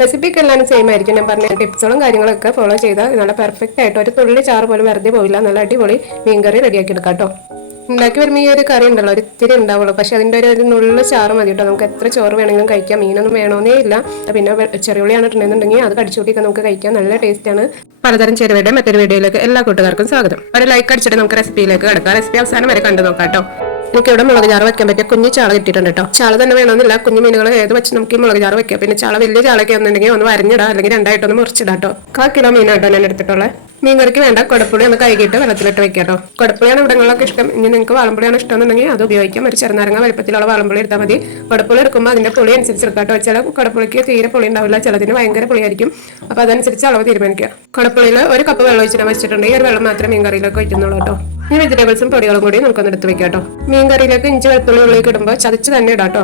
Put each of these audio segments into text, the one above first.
Recipe ഒക്കെ എല്ലാം same ആയിരിക്കും. ഞാൻ പറഞ്ഞ ടിപ്സുകളും കാര്യങ്ങളൊക്കെ ഫോളോ ചെയ്താൽ നല്ല പെർഫെക്റ്റ് ആയിട്ട് ഒരു തുള്ളി ചാറ് പോലും വെറുതെ പോയില്ല. നല്ല അടിപൊളി മീൻകറി റെഡിയാക്കി എടുക്കാം കേട്ടോ. ഉണ്ടാക്കി വരുമ്പോൾ ഈ ഒരു കറി ഉണ്ടല്ലോ ഒരു ഇത്തിരി ഉണ്ടാവുള്ളൂ, പക്ഷെ അതിൻ്റെ ഒരു നുള്ള ചാറ് മതി കേട്ടോ. നമുക്ക് എത്ര ചോറ് വേണമെങ്കിലും കഴിക്കാം, മീനൊന്നും വേണമെന്നേ ഇല്ല. പിന്നെ ചെറിയുള്ളിയാണ് ഇട്ടുണ്ടെന്നുണ്ടെങ്കിൽ അത് കടിച്ചുകൂട്ടിയൊക്കെ നമുക്ക് കഴിക്കാം, നല്ല ടേസ്റ്റ് ആണ്. പലതരം ചെറുവയുടെ മറ്റൊരു വീഡിയോയിലേക്ക് എല്ലാ കൂട്ടുകാർക്കും സ്വാഗതം. ഒരു ലൈക്ക് അടിച്ചിട്ട് നമുക്ക് റെസിപ്പിയിലേക്ക് കിടക്കാം. റെസിപ്പി അവസാനം വരെ കണ്ടു നോക്കാം കേട്ടോ. എനിക്ക് ഇവിടെ മുളക് ചാറ് വെക്കാൻ പറ്റിയ കുഞ്ഞു ചാള കിട്ടിയിട്ടുണ്ട് കേട്ടോ. ചാള തന്നെ വേണമെന്നില്ല, കുഞ്ഞു മീനുകൾ ഏത് വെച്ച് നമുക്ക് ഈ മുളക് ചാറ് വെക്കാം. പിന്നെ ചാള വലിയ ചാളൊക്കെ ആണെന്നുണ്ടെങ്കിൽ ഒന്ന് വരഞ്ഞിടാം, അല്ലെങ്കിൽ രണ്ടായിട്ടൊന്ന് മുറിച്ചിടാം കേട്ടോ. 1/4 കിലോ മീനാട്ടോ ഞാൻ എടുത്തിട്ടുള്ളത്. മീൻകറിക്ക് വേണ്ട കുടപ്പുളി ഒന്ന് കഴുകിയിട്ട് വെള്ളത്തിലിട്ട് വെക്കാം കേട്ടോ. കുടപ്പുളിയാണ് ഇവിടങ്ങളിലൊക്കെ ഇഷ്ടം. ഇനി നിങ്ങൾക്ക് വാളമ്പുളിയാണ് ഇഷ്ടം എന്നുണ്ടെങ്കിൽ അത് ഉപയോഗിക്കാം. ഒരു ചെറുനാരങ്ങ വലുപ്പത്തിലുള്ള വാളമ്പുളി എടുത്താൽ മതി. കുടപ്പുളി എടുക്കുമ്പോൾ അതിന്റെ പുളി അനുസരിച്ച് എടുക്കാം കേട്ടോ. ചില കുടപ്പുളിക്ക് തീരെ പുളി ഉണ്ടാവില്ല, ചിലതിന് ഭയങ്കര പുളിയായിരിക്കും. അപ്പോൾ അതനുസരിച്ച് അളവ് തീരുമാനിക്കുക. കുടപ്പുളിയിൽ 1 കപ്പ് വെള്ളം ഒഴിച്ചിട്ട് വെച്ചിട്ടുണ്ട്. ഈ ഒരു വെള്ളം മാത്രമേ മീൻകറിയിലേക്ക് ഒഴിക്കുന്നുള്ളൂ കേട്ടോ. ഈ വെജിറ്റബിൾസും പൊടികളും കൂടി നമുക്കൊന്ന് എടുത്ത് വെക്കാം കേട്ടോ. മീൻകറിയിലേക്ക് ഇഞ്ചി വെളുത്തുള്ളി ഉള്ളിലേക്ക് ഇടുമ്പോൾ ചതച്ച് തന്നെ ഇടാം കേട്ടോ.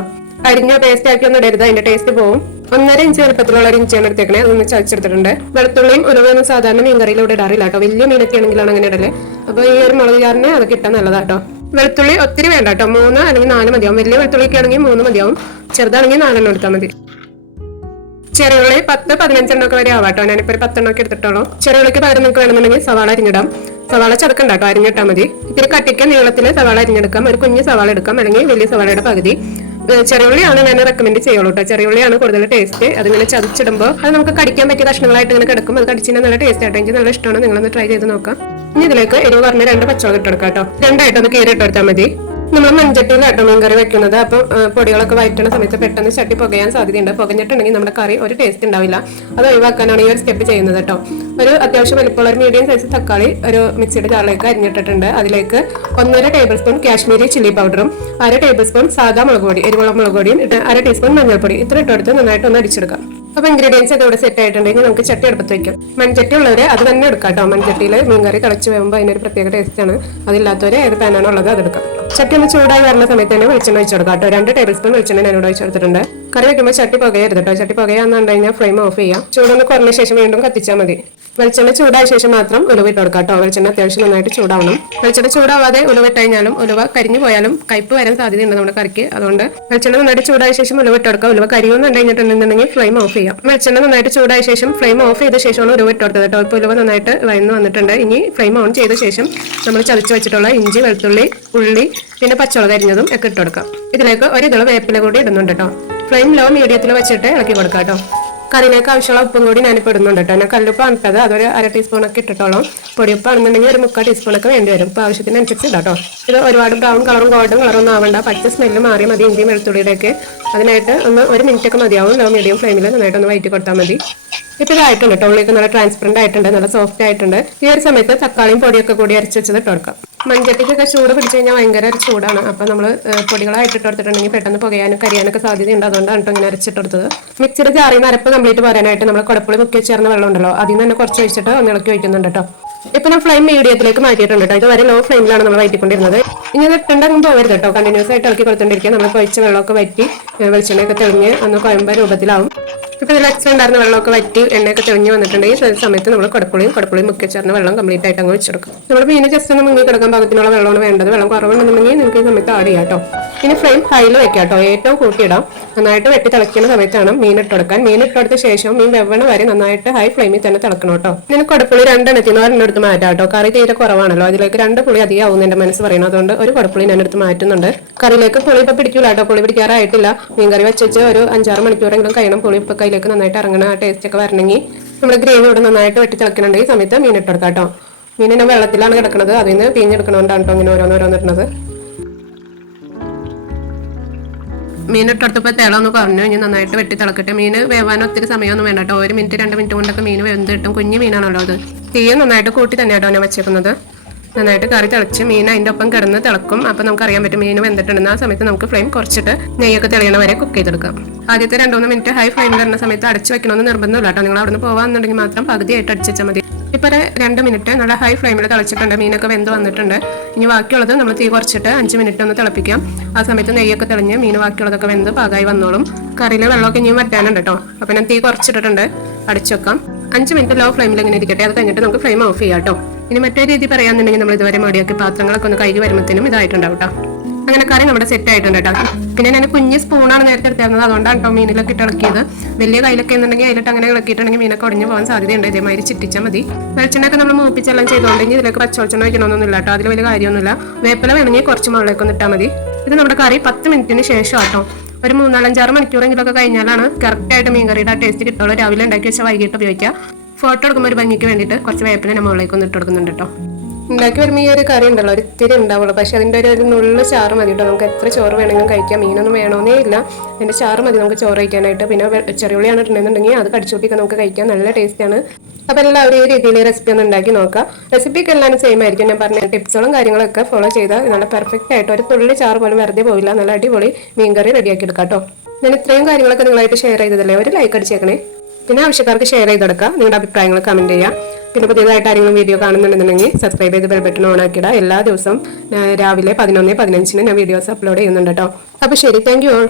അരിഞ്ഞ പേസ്റ്റ് ആക്കി ഒന്നും ഇടരുത്, അതിന്റെ ടേസ്റ്റ് പോവും. 1.5 ഇഞ്ച് വലുപ്പത്തിലുള്ള ഒരു ഇഞ്ചിയാണ് എടുത്തേക്കണേ, അതൊന്ന് ചതച്ചെടുത്തിട്ടുണ്ട്. വെളുത്തുള്ളിയും ഉലുവയൊന്നും സാധാരണ മീൻകറിയിലൂടെ ഇടാറില്ല കേട്ടോ. വലിയ മീനൊക്കെ ആണെങ്കിലാണ് അങ്ങനെ ഇടല്. അപ്പൊ ഈ ഒരു മുളക് ചാറിന് അത് കിട്ടാൻ നല്ലതാട്ടോ. വെളുത്തുള്ളി ഒത്തിരി വേണ്ട കേട്ടോ, 3 അല്ലെങ്കിൽ 4 മതിയാവും. വലിയ വെളുത്തുള്ളിക്ക് ആണെങ്കിൽ 3 മതിയാവും, ചെറുതാണെങ്കിൽ 4 എണ്ണം എടുത്താൽ മതി. ചെറുള്ളി 10-15 എണ്ണമൊക്കെ വരെ ആവാട്ടോ. ഞാനിപ്പോ ഒരു 10 എണ്ണമൊക്കെ എടുത്തിട്ടുള്ളൂ. ചെറുള്ളിക്ക് പകരം നിങ്ങൾക്ക് വേണമെന്നുണ്ടെങ്കിൽ സവാള അരിഞ്ഞിടാം. സവാള ചതക്കണ്ട കേട്ടോ, അരിഞ്ഞിട്ടാൽ മതി. ഇത്തിരി കട്ടിക്ക് നീളത്തിൽ സവാള അരിഞ്ഞെടുക്കാം. ഒരു കുഞ്ഞു സവാള എടുക്കാം, അല്ലെങ്കിൽ വലിയ സവാളയുടെ പകുതി. ചെറിയുള്ളിയാണ് ഞാൻ റെക്കമെൻഡ് ചെയ്യുള്ളൂ കേട്ടോ. ചെറിയുള്ളിയാണ് കൂടുതൽ ടേസ്റ്റ്. അതിങ്ങനെ ചതച്ചിടുമ്പോൾ അത് നമുക്ക് കടിക്കാൻ പറ്റിയ കഷ്ണങ്ങളായിട്ട് ഇങ്ങനെ കിടക്കും. അത് കടിച്ചാൽ നല്ല ടേസ്റ്റ് ആയിട്ട് എനിക്ക് നല്ല ഇഷ്ടമാണ്. നിങ്ങളൊന്ന് ട്രൈ ചെയ്ത് നോക്കാം. ഇനി ഇതിലേക്ക് എരിവ് പറഞ്ഞ 2 പച്ചമുളക് ഇട്ടെടുക്കാം കേട്ടോ. 2 ആയിട്ടൊന്ന് കീറിട്ടെടുത്താൽ മതി. നമ്മൾ മൺചട്ടിയിൽ കേട്ടോ മീൻകറി വെക്കുന്നത്. അപ്പം പൊടികളൊക്കെ വഴറ്റുന്ന സമയത്ത് പെട്ടെന്ന് ചട്ടി പുകയാൻ സാധ്യതയുണ്ട്. പുകഞ്ഞിട്ടുണ്ടെങ്കിൽ നമ്മുടെ കറി ഒരു ടേസ്റ്റ് ഉണ്ടാവില്ല. അത് ഒഴിവാക്കാനാണ് ഈ ഒരു സ്റ്റെപ്പ് ചെയ്യുന്നത് കേട്ടോ. ഒരു അത്യാവശ്യം വലിപ്പമുള്ള ഒരു മീഡിയം സൈസ് തക്കാളി ഒരു മിക്സിയുടെ ജാറിലേക്ക് അരിഞ്ഞിട്ടിട്ടുണ്ട്. അതിലേക്ക് 1.5 ടേബിൾ സ്പൂൺ കാശ്മീരി ചില്ലി പൗഡറും 1/2 ടേബിൾ സ്പൂൺ സാധാ മുളക് പൊടി, എരിവുള്ള മുളക് പൊടിയും 1/2 ടീസ്പൂൺ മഞ്ഞൾപ്പൊടി ഇത്ര ഇട്ടെടുത്ത് നന്നായിട്ട് ഒന്ന് അടിച്ചെടുക്കാം. അപ്പൊ ഇൻഗ്രീഡിയൻസ് ഒക്കെ ഇവിടെ സെറ്റ് ആയിട്ടുണ്ടെങ്കിൽ നമുക്ക് ചട്ടി അടുപ്പത്ത് വെക്കാം. മൺചട്ടി ഉള്ളവരെ അത് തന്നെ എടുക്കാം കേട്ടോ. മൺചട്ടിയിൽ മീൻകറി തിളച്ച് വരുമ്പോൾ അതിനൊരു പ്രത്യേക ടേസ്റ്റ് ആണ്. അതില്ലാത്തവരെ ഏത് പാനാണോ ഉള്ളത് അതെടുക്കാം. ചട്ടി ഒന്ന് ചൂടായി വരുന്ന സമയത്ത് തന്നെ വെളിച്ചെണ്ണ ഒഴിച്ചു കൊടുക്കാം കേട്ടോ. 2 ടേബിൾ സ്പൂൺ വെളിച്ചെണ്ണ ഞാനിവിടെ ഒഴിച്ചു കൊടുത്തിട്ടുണ്ട്. കറി വെക്കുമ്പോൾ ചട്ടി പുകയരുത് കേട്ടോ. ചട്ടി പുകയാന്നുണ്ട് കഴിഞ്ഞാൽ ഫ്ലെയിം ഓഫ് ചെയ്യാം. ചൂടൊന്ന് കുറഞ്ഞ ശേഷം വീണ്ടും കത്തിച്ചാൽ മതി. വെളിച്ചെണ്ണ ചൂടായ ശേഷം മാത്രം ഉലുവ ഇട്ട് കൊടുക്കാം കേട്ടോ. വെളിച്ചെണ്ണ അത്യാവശ്യം നന്നായിട്ട് ചൂടാവണം. വെളിച്ചെണ്ണ ചൂടാവാതെ ഉലുവ ഇട്ട് കഴിഞ്ഞാലും ഉലുവ കരിഞ്ഞു പോയാലും കയ്പ്പ് വരാൻ സാധ്യതയുണ്ട് നമ്മുടെ കറിക്ക്. അതുകൊണ്ട് വെളിച്ചെണ്ണ നന്നായിട്ട് ചൂടായ ശേഷം ഉലുവ ഇട്ട് കൊടുക്കാം. ഉലുവ കരിയൊന്നും കഴിഞ്ഞിട്ടുണ്ടെന്നുണ്ടെങ്കിൽ ഫ്ലെയിം ഓഫ് ചെയ്യാം. വെളിച്ചെണ്ണ നന്നായിട്ട് ചൂടായ ശേഷം ഫ്ലെയിം ഓഫ് ചെയ്ത ശേഷമാണ് ഉലുവ ഇട്ട് കൊടുത്തത് കേട്ടോ. ഇപ്പോൾ ഉലുവ നന്നായിട്ട് വഴന്നു വന്നിട്ടുണ്ട്. ഇനി ഫ്ലെയിം ഓൺ ചെയ്ത ശേഷം നമ്മൾ ചതച്ച് വെച്ചിട്ടുള്ള ഇഞ്ചി, വെളുത്തുള്ളി, ഉള്ളി, പിന്നെ പച്ചമുളക് അരിഞ്ഞതും ഒക്കെ ഇട്ട് കൊടുക്കാം. ഇതിലേക്ക് ഒരു ഇതള വേപ്പില കൂടി ഇടുന്നുണ്ട് കേട്ടോ. ഫ്ലെയിം ലോ മീഡിയത്തിൽ വെച്ചിട്ട് ഇളക്കി കൊടുക്കാം കേട്ടോ. കറിയിലേക്ക് ആവശ്യമുള്ള ഉപ്പും കൂടി ഞാനിപ്പോൾ ഇടുന്നുണ്ട് കേട്ടോ. ഞാൻ കല്ലുപ്പാണ് ഇട്ടത്, അതൊരു 1/2 ടീസ്പൂണൊക്കെ ഇട്ടിട്ടോളൂ. പൊടിയുപ്പാണെന്നുണ്ടെങ്കിൽ ഒരു 3/4 ടീസ്പൂണൊക്കെ വേണ്ടി വരും. ഇപ്പോൾ ആവശ്യത്തിനനുസരിച്ച് ഇടാം കേട്ടോ. ഇത് ഒരുപാട് ബ്രൗൺ കളറും ഗോൾഡൻ കളറൊന്നും ആവണ്ട, പച്ച സ്മെല്ല് മാറി മതി ഇഞ്ചി വെളുത്തുള്ളിയുടെയൊക്കെ. അതിനായിട്ട് ഒന്ന് 1 മിനിറ്റ് ഒക്കെ മതിയാവും. ലോ മീഡിയം ഫ്ലെയിമിൽ നന്നായിട്ടൊന്ന് വഴറ്റി കൊടുത്താൽ മതി. ഇപ്പോൾ ഇതായിട്ടുണ്ട് കേട്ടോ. ഉള്ളിലേക്ക് നല്ല ട്രാൻസ്പെറന്റ് ആയിട്ടുണ്ട്, നല്ല സോഫ്റ്റ് ആയിട്ടുണ്ട്. ഈ ഒരു സമയത്ത് തക്കാളിയും പൊടിയൊക്കെ കൂടി അരച്ച് വെച്ചത് ഇട്ട് കൊടുക്കാം. മൺചട്ടിക്കൊക്കെ ചൂട് പിടിച്ചു കഴിഞ്ഞാൽ ഭയങ്കര ഒരു ചൂടാണ്. അപ്പോൾ നമ്മൾ പൊടികളായിട്ട് ഇട്ട് കൊടുത്തിട്ടുണ്ടെങ്കിൽ പെട്ടെന്ന് പുകയാനും കരിയാനൊക്കെ സാധ്യതയുണ്ട്. അതുകൊണ്ടാണ് കേട്ടോ ഇങ്ങനെ അരച്ചിട്ട് കൊടുത്തത്. മിക്സിയുടെ ജാറിൽ നിന്ന് അരപ്പ് കംപ്ലീറ്റ് പറയാനായിട്ട് നമ്മൾ കുടപ്പുളി മുക്കി ചേർന്ന വെള്ളം ഉണ്ടല്ലോ, അതിൽ നിന്ന് തന്നെ കുറച്ച് ഒഴിച്ചിട്ട് ഒന്ന് ഇളക്കി വയ്ക്കുന്നുണ്ട് കേട്ടോ. ഇപ്പൊ ഞാൻ ഫ്ലെയിം മീഡിയത്തിലേക്ക് മാറ്റിയിട്ടുണ്ട് കേട്ടോ. ഇതുവരെ ലോ ഫ്ലെയിമിലാണ് നമ്മൾ വയറ്റിക്കൊണ്ടിരുന്നത്. ഇനി ഇത് ഇട്ടുണ്ടാകും പോകരുത് കേട്ടോ. കണ്ടിന്യൂസ് ആയിട്ട് ഇളക്കി കൊടുത്തോണ്ടിരിക്കുക. നമ്മൾ പൊഴിച്ച വെള്ളമൊക്കെ വറ്റി വെളിച്ചെണ്ണയൊക്കെ തെളിഞ്ഞ് ഒന്ന് കുഴമ്പ രൂപത്തിലാവും. ഇപ്പൊ ഇതിൽ എക്സ്ട്രാ ഉണ്ടായിരുന്ന വെള്ളമൊക്കെ വറ്റി എണ്ണയൊക്കെ തെളിഞ്ഞ് വന്നിട്ടുണ്ടെങ്കിൽ ഈ സമയത്ത് നമ്മൾ കുടപ്പുളിയും മുക്കി ചേർന്ന വെള്ളം കംപ്ലീറ്റ് ആയിട്ട് അങ്ങ് വെച്ചെടുക്കും. നമ്മൾ മീനെ ജസ്റ്റ് ഒന്ന് മുങ്ങി കിടക്കാൻ പാകത്തിനുള്ള വെള്ളമാണ് വേണ്ടത്. വെള്ളം കുറവുണ്ടെന്നുണ്ടെങ്കിൽ നിങ്ങൾക്ക് ഈ സമയത്ത് ആഡ് ചെയ്യാം കേട്ടോ. ഇനി ഫ്ലെയിം ഹൈയിൽ വെക്കാം കേട്ടോ. ഏറ്റവും കൂട്ടിയിടാം. നന്നായിട്ട് വെട്ടി തിളയ്ക്കുന്ന സമയത്താണ് മീൻ ഇട്ട് കൊടുക്കാൻ. മീൻ ഇട്ട് കൊടുത്ത ശേഷം മീൻ വെവ്വണ വരെ നന്നായിട്ട് ഹൈ ഫ്ലെയിമിൽ തന്നെ തിളക്കണം കേട്ടോ. ഞാൻ കുടപ്പുളി 2 എണ്ണത്തിൽ നിന്ന് 1 എടുത്ത് മാറ്റാം കേട്ടോ. കറി തീരെ കുറവാണല്ലോ, അതിലേക്ക് 2 പുളി അധികമാവും എന്റെ മനസ്സ് പറയുന്നത്. അതുകൊണ്ട് ഒരു കുടപ്പുളി ഞാൻ എടുത്ത് മാറ്റുന്നുണ്ട്. കറിയിലേക്ക് പുളി ഇപ്പൊ പിടിക്കൂല കേട്ടോ. പുളി പിടിക്കാറായിട്ടില്ല. മീൻ കറി വെച്ച് ഒരു 5-6 മണിക്കൂറെങ്കിലും കഴിയണം പുളി ഇപ്പൊ കയ്യിലേക്ക് നന്നായിട്ട് ഇറങ്ങണം. ആ ടേസ്റ്റ് ഒക്കെ വരണമെങ്കിൽ നമ്മുടെ ഗ്രേവി ഇവിടെ നന്നായിട്ട് വെട്ടി തിളക്കുന്നുണ്ട്. ഈ സമയത്ത് മീൻ ഇട്ട് കൊടുക്കാം കേട്ടോ. മീൻ ഞാൻ വെള്ളത്തിലാണ് കിടക്കുന്നത്, അതിൽ നിന്ന് പിഴിഞ്ഞെടുക്കണോണ്ടാണ് കേട്ടോ ഇങ്ങനെ ഓരോന്നിടുന്നത്. മീൻ ഇട്ടെടുത്തപ്പോൾ തിളന്ന് പറഞ്ഞു. ഇനി നന്നായിട്ട് വെട്ടി തിളക്കട്ടെ. മീൻ വേവാൻ ഒത്തിരി സമയമൊന്നും വേണ്ട കേട്ടോ. 1 മിനിറ്റ് 2 മിനിറ്റ് കൊണ്ടൊക്കെ മീൻ വെന്ത് കിട്ടും. കുഞ്ഞു മീനാണല്ലോ അത്. തീയെ നന്നായിട്ട് കൂട്ടി തന്നെ കേട്ടോ ഞാൻ വെച്ചേക്കുന്നത്. നന്നായിട്ട് കറി തിളച്ച് മീൻ അതിൻ്റെ ഒപ്പം കിടന്ന് തിളക്കും. അപ്പം നമുക്ക് അറിയാൻ പറ്റും മീൻ വെന്തിട്ടുണ്ടെന്ന്. ആ സമയത്ത് നമുക്ക് ഫ്ലെയിം കുറച്ചിട്ട് നെയ്യൊക്കെ തെളിയണ വരെ കുക്ക് ചെയ്തെടുക്കാം. ആദ്യത്തെ 2-3 മിനിറ്റ് ഹൈ ഫ്ലെയിമിൽ വരുന്ന സമയത്ത് അടച്ച് വെക്കണമെന്ന് നിർബന്ധമില്ല കേട്ടോ. നിങ്ങൾ അവിടെ നിന്ന് പോകാന്നുണ്ടെങ്കിൽ മാത്രം പകുതിയായിട്ട് അടിച്ച് വെച്ചാൽ മതി. ഇപ്പോൾ 2 മിനിറ്റ് നല്ല ഹൈ ഫ്ലെയിമിൽ തിളച്ചിട്ടുണ്ട്. മീനൊക്കെ വെന്ത് വന്നിട്ടുണ്ട്. ഇനി ബാക്കിയുള്ളത് നമ്മൾ തീ കുറച്ചിട്ട് 5 മിനിറ്റ് ഒന്ന് തിളപ്പിക്കാം. ആ സമയത്ത് നെയ്യൊക്കെ തെളിഞ്ഞ് മീൻ ബാക്കിയുള്ളതൊക്കെ വെന്ത് പാകമായി വന്നോളും. കറിയിലെ വെള്ളമൊക്കെ ഇനിയും വറ്റാനുണ്ട് കേട്ടോ. അപ്പോൾ ഞാൻ തീ കുറച്ചിട്ടിട്ടുണ്ട്. അടിച്ചു വെക്കാം. 5 മിനിറ്റ് ലോ ഫ്ലെയിമിൽ ഇങ്ങനെ ഇരിക്കട്ടെ. അത് കഴിഞ്ഞിട്ട് നമുക്ക് ഫ്ലെയിം ഓഫ് ചെയ്യാം കേട്ടോ. ഇനി മറ്റൊരു രീതി പറയാന്നുണ്ടെങ്കിൽ നമ്മൾ ഇതുവരെ മടിയാക്കി പാത്രങ്ങളൊക്കെ ഒന്ന് കഴുകി വരുമ്പോഴത്തേനും ഇതായിട്ടുണ്ടാവും കേട്ടോ. അങ്ങനെ കറി നമ്മുടെ സെറ്റ് ആയിട്ടുണ്ട് കേട്ടോ. പിന്നെ ഞാൻ കുഞ്ഞ് സ്പൂണാണ് നേരത്തെ എടുത്തിരുന്നത്, അതുകൊണ്ടാണ് കേട്ടോ മീനിലൊക്കെ ഇട്ട് ഇളക്കിയത്. വലിയ കയ്യിലൊക്കെ എന്നുണ്ടെങ്കിൽ അതിലിട്ട് അങ്ങനെ ഇളക്കിയിട്ടുണ്ടെങ്കിൽ മീനൊക്കെ ഉടഞ്ഞു പോകാൻ സാധ്യതയുണ്ട്. ഇതേമാതിരി ചിറ്റിച്ചാൽ മതി. വെളിച്ചെണ്ണയൊക്കെ നമ്മൾ മൂപ്പിച്ചെല്ലാം ചെയ്തുകൊണ്ടെങ്കിൽ ഇതിലേക്ക് പച്ചവെളിച്ചെണ്ണ വയ്ക്കണമെന്നൊന്നുമില്ല കേട്ടോ. അതിൽ വലിയ കാര്യമൊന്നുമില്ല. വേപ്പില വേണമെങ്കിൽ കുറച്ച് മുകളിലേക്ക് ഒന്ന് ഇട്ടാൽ മതി. ഇത് നമ്മുടെ കറി 10 മിനിറ്റിന് ശേഷം കേട്ടോ. ഒരു 3-4-5 മണിക്കൂറെങ്കിലൊക്കെ കഴിഞ്ഞാലാണ് കറക്റ്റായിട്ട് മീൻകറിയുടെ ടേസ്റ്റ് കിട്ടുള്ളൂ. രാവിലെ ഉണ്ടാക്കി വെച്ചാൽ വൈകിട്ട് ഉപയോഗിക്കുക. ഫോട്ടോ എടുക്കുമ്പോൾ ഒരു ഭംഗിക്ക് വേണ്ടിയിട്ട് കുറച്ച് വേപ്പില മുകളിലേക്ക് ഒന്ന് ഇട്ട് കൊടുക്കുന്നുണ്ട് കേട്ടോ. ഉണ്ടാക്കി വരുമ്പോൾ ഈ ഒരു കറി ഉണ്ടല്ലോ ഒരിത്തിരി ഉണ്ടാവുള്ളൂ, പക്ഷെ അതിൻ്റെ ഒരു നുള്ളു ചാറ് മതി കേട്ടോ. നമുക്ക് എത്ര ചോറ് വേണമെങ്കിലും കഴിക്കാം. മീനൊന്നും വേണമെന്നേ ഇല്ല, അതിൻ്റെ ചാറ് മതി നമുക്ക് ചോറ് കഴിക്കാനായിട്ട്. പിന്നെ ചെറിയുള്ളിയാണ് ഇട്ടുണ്ടെന്നുണ്ടെങ്കിൽ അത് കടിച്ചുകൂട്ടിയൊക്കെ നമുക്ക് കഴിക്കാം, നല്ല ടേസ്റ്റാണ്. അപ്പോൾ എല്ലാവരും ഈ രീതിയിൽ റെസിപ്പി ഒന്ന് ഉണ്ടാക്കി നോക്കുക. റെസിപ്പിക്ക് എല്ലാം സെയിം ആയിരിക്കും. ഞാൻ പറഞ്ഞ ടിപ്സുകളും കാര്യങ്ങളൊക്കെ ഫോളോ ചെയ്താൽ നല്ല പെർഫെക്റ്റ് ആയിട്ട് ഒരു തുള്ളി ചാറ് പോലും വെറുതെ പോയില്ല, നല്ല അടിപൊളി മീൻകറി റെഡിയാക്കി എടുക്കാം കേട്ടോ. ഞാൻ ഇത്രയും കാര്യങ്ങളൊക്കെ നിങ്ങളായിട്ട് ഷെയർ ചെയ്തതല്ലേ, ഒരു ലൈക്ക് അടിച്ചേക്കണേ. പിന്നെ ആവശ്യക്കാർക്ക് ഷെയർ ചെയ്തെടുക്കുക. നിങ്ങളുടെ അഭിപ്രായങ്ങൾ കമൻറ്റ് ചെയ്യുക. പിന്നെ പുതിയതായിട്ട് ആരെങ്കിലും വീഡിയോ കാണുന്നുണ്ടെന്നുണ്ടെങ്കിൽ സബ്സ്ക്രൈബ് ചെയ്ത് ബെൽ ബട്ടൺ ഓൺ ആക്കിയിടുക. എല്ലാ ദിവസവും രാവിലെ 11:15 ഞാൻ വീഡിയോസ് അപ്ലോഡ് ചെയ്യുന്നുണ്ട് കേട്ടോ. അപ്പോൾ ശരി, താങ്ക് യു ഓൾ.